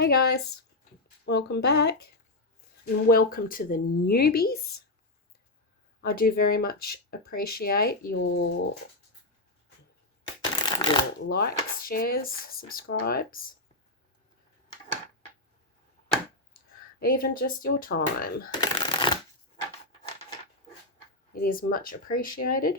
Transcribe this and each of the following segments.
Hey guys, welcome back and welcome to the newbies. I do very much appreciate your likes, shares, subscribes, even just your time. It is much appreciated.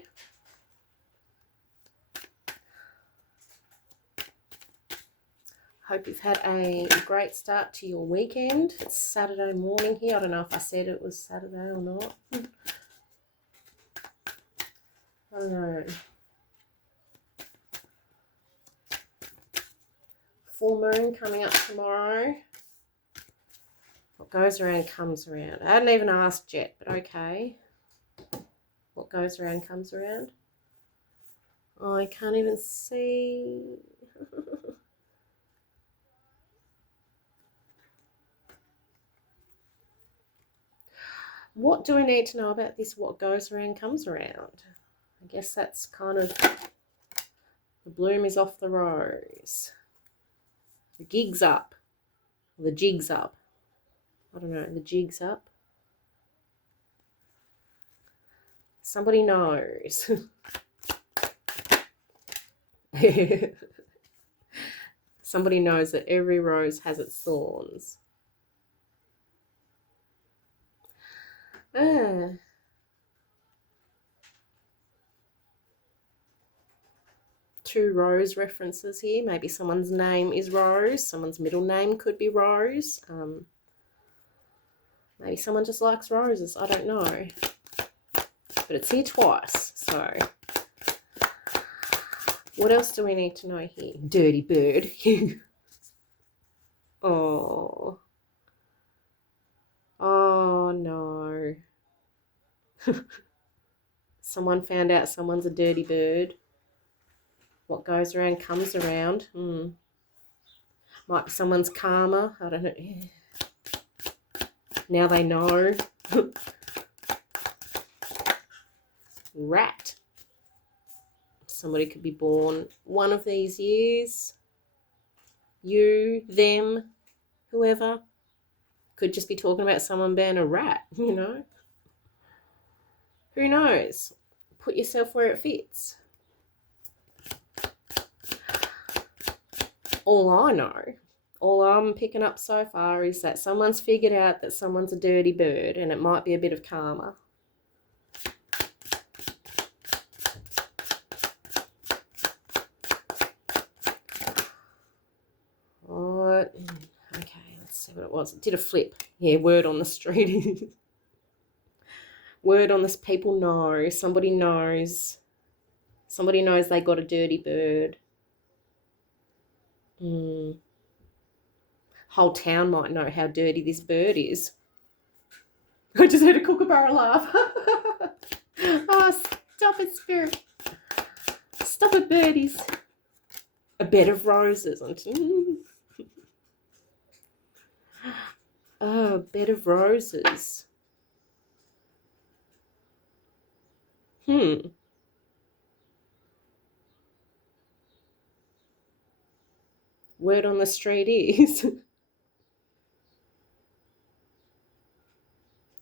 Hope you've had a great start to your weekend. It's Saturday morning here. I don't know if I said it was Saturday or not. I don't know. Full moon coming up tomorrow. What goes around comes around. I hadn't even asked yet, but okay. What goes around comes around. Oh, I can't even see. What do we need to know about this? What goes around comes around. I guess that's kind of the bloom is off the rose. The gig's up. The jig's up. I don't know. The jig's up. Somebody knows. Somebody knows that every rose has its thorns. Two Rose references here. Maybe someone's name is Rose. Someone's middle name could be Rose. Maybe someone just likes roses. I don't know. But it's here twice. So what else do we need to know here? Dirty bird. Oh. Oh, no. Someone found out someone's a dirty bird. What goes around comes around. Might be someone's karma. I don't know. Now they know. Rat. Somebody could be born one of these years. You, them, whoever. Could just be talking about someone being a rat, you know. Who knows? Put yourself where it fits. All I know, all I'm picking up so far is that someone's figured out that someone's a dirty bird and it might be a bit of karma. What? Okay, let's see what it was. It did a flip. Yeah, word on the street. Word on this, people know. Somebody knows. Somebody knows they got a dirty bird. Whole town might know how dirty this bird is. I just heard a kookaburra laugh. Oh, stop it, spirit. Stop it, birdies. A bed of roses. Oh, a bed of roses. Word on the street is.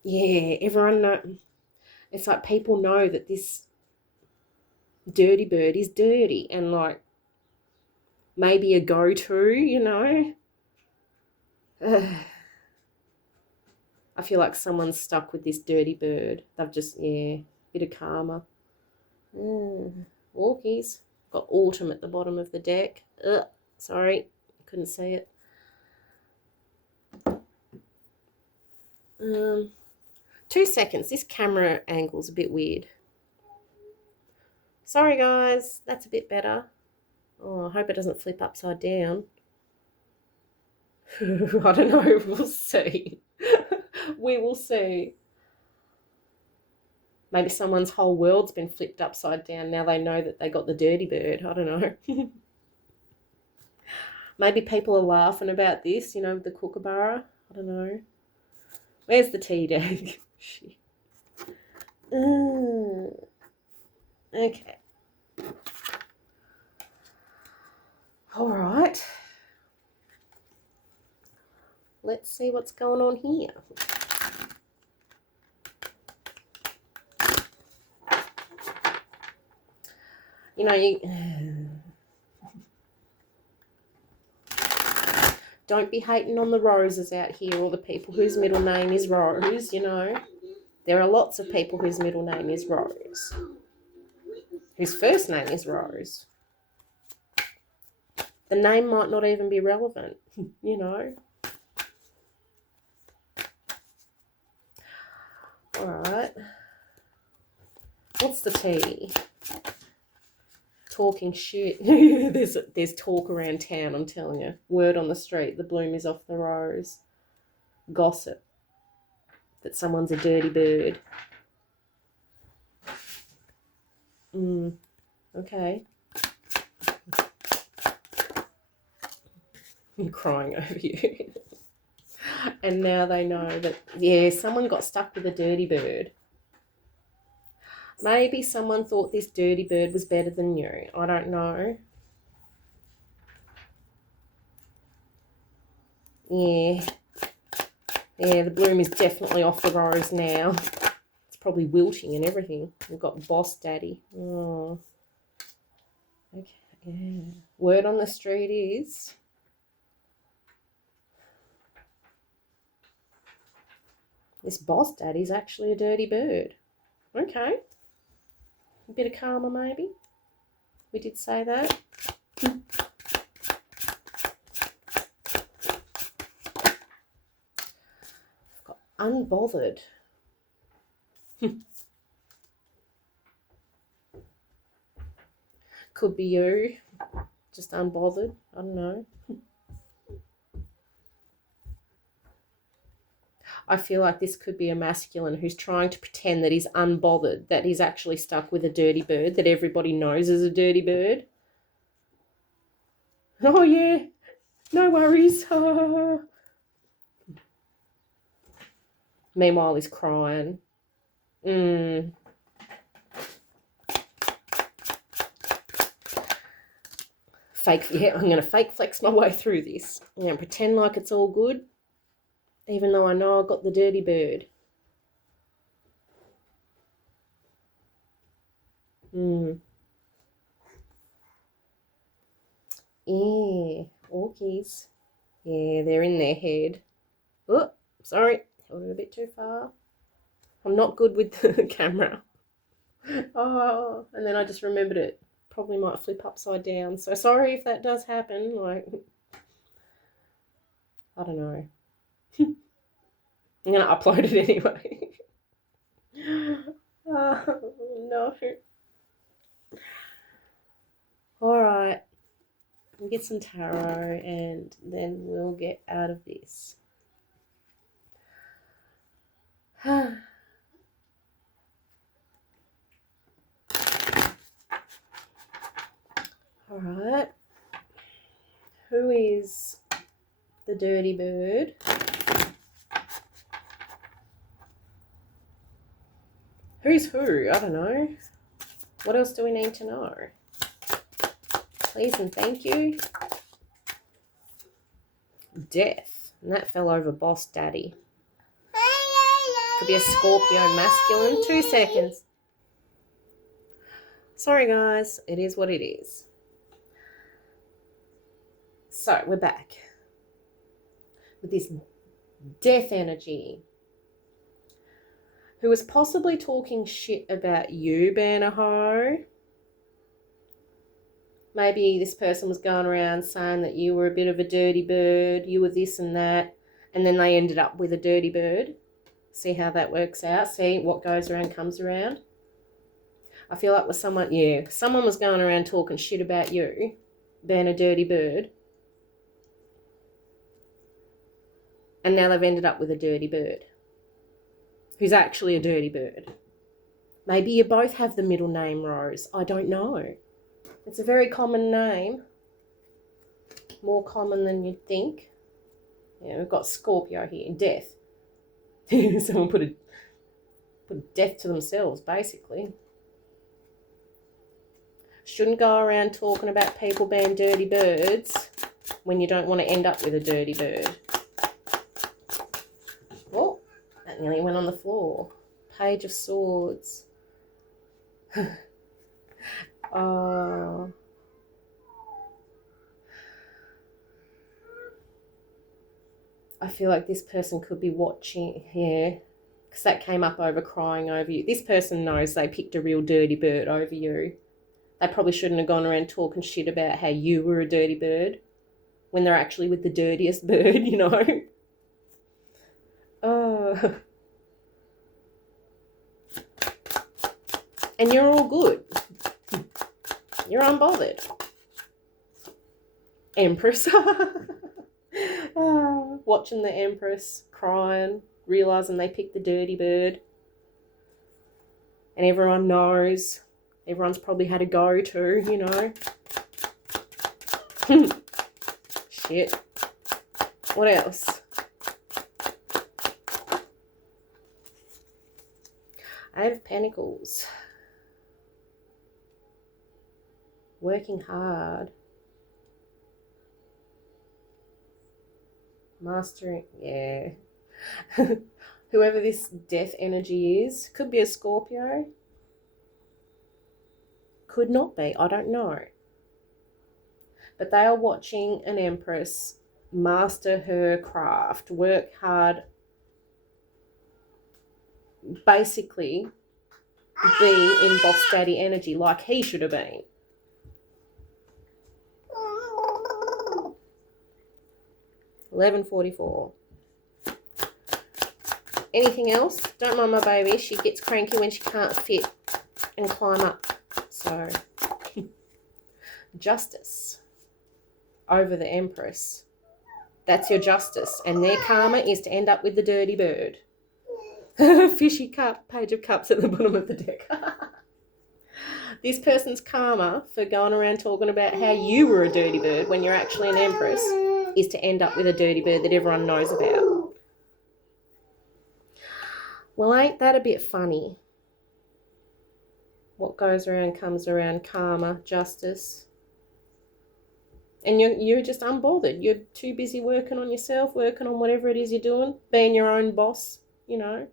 Yeah, everyone know. It's like people know that this dirty bird is dirty and like maybe a go-to, you know. I feel like someone's stuck with this dirty bird. They've just, bit of karma. Walkies. Got autumn at the bottom of the deck. Sorry, couldn't see it. 2 seconds. This camera angle's a bit weird. Sorry, guys. That's a bit better. Oh, I hope it doesn't flip upside down. I don't know. We'll see. We will see. Maybe someone's whole world's been flipped upside down. Now they know that they got the dirty bird. I don't know. Maybe people are laughing about this, you know, with the kookaburra. I don't know. Where's the tea bag? Okay. All right. Let's see what's going on here. You know, you don't be hating on the Roses out here, or the people whose middle name is Rose, you know. There are lots of people whose middle name is Rose, whose first name is Rose. The name might not even be relevant, you know. All right. What's the tea? Talking shit. there's talk around town, I'm telling you. Word on the street, the bloom is off the rose. Gossip that someone's a dirty bird. Okay. I'm crying over you. And now they know that, yeah, someone got stuck with a dirty bird. Maybe someone thought this dirty bird was better than you. I don't know. Yeah. Yeah, the bloom is definitely off the rose now. It's probably wilting and everything. We've got boss daddy. Oh. Okay, yeah. Word on the street is this boss daddy's actually a dirty bird. Okay. A bit of karma, maybe. We did say that. I've got unbothered. Could be you. Just unbothered. I don't know. I feel like this could be a masculine who's trying to pretend that he's unbothered, that he's actually stuck with a dirty bird that everybody knows is a dirty bird. Oh, yeah. No worries. Meanwhile, he's crying. Yeah, I'm going to fake flex my way through this. I'm going to pretend like it's all good, even though I know I got the dirty bird. Yeah, orchies. Yeah, they're in their head. Oh, sorry. Held it a bit too far. I'm not good with the camera. Oh, and then I just remembered it probably might flip upside down. So sorry if that does happen. Like, I don't know. I'm going to upload it anyway. Oh, no. All right. We'll get some tarot and then we'll get out of this. All right. Who is the dirty bird? Who's who? I don't know. What else do we need to know? Please and thank you. Death. And that fell over boss daddy. Could be a Scorpio masculine. 2 seconds. Sorry guys, it is what it is. So we're back with this death energy, who was possibly talking shit about you, Banaho. Maybe this person was going around saying that you were a bit of a dirty bird, you were this and that, and then they ended up with a dirty bird. See how that works out. See what goes around comes around. I feel like with someone, yeah, someone was going around talking shit about you, being a dirty bird, and now they've ended up with a dirty bird who's actually a dirty bird. Maybe you both have the middle name Rose. I don't know. It's a very common name. More common than you'd think. Yeah, we've got Scorpio here. Death. Someone put death to themselves, basically. Shouldn't go around talking about people being dirty birds when you don't want to end up with a dirty bird. That nearly went on the floor. Page of Swords. Oh. I feel like this person could be watching here, because that came up over crying over you. This person knows they picked a real dirty bird over you. They probably shouldn't have gone around talking shit about how you were a dirty bird when they're actually with the dirtiest bird, you know. Oh. And you're all good. You're unbothered. Empress. Oh, watching the Empress crying, realising they picked the dirty bird. And everyone knows. Everyone's probably had a go too, you know. Shit. What else? Eight of Pentacles. Working hard. Mastering, yeah. Whoever this death energy is, could be a Scorpio. Could not be, I don't know. But they are watching an Empress master her craft, work hard, basically be in boss daddy energy like he should have been. $11.44. Anything else? Don't mind my baby. She gets cranky when she can't fit and climb up. So, Justice over the Empress. That's your justice. And their karma is to end up with the dirty bird. Fishy cup, Page of Cups at the bottom of the deck. This person's karma for going around talking about how you were a dirty bird when you're actually an Empress is to end up with a dirty bird that everyone knows about. Well, ain't that a bit funny? What goes around comes around, karma, justice. And you're just unbothered. You're too busy working on yourself, working on whatever it is you're doing, being your own boss, you know.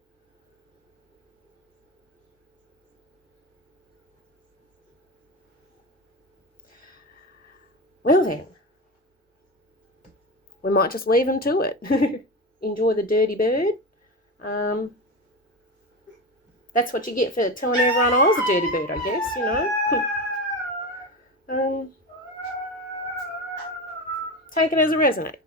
Well then, we might just leave them to it. Enjoy the dirty bird. That's what you get for telling everyone I was a dirty bird, I guess, you know. Take it as it resonates.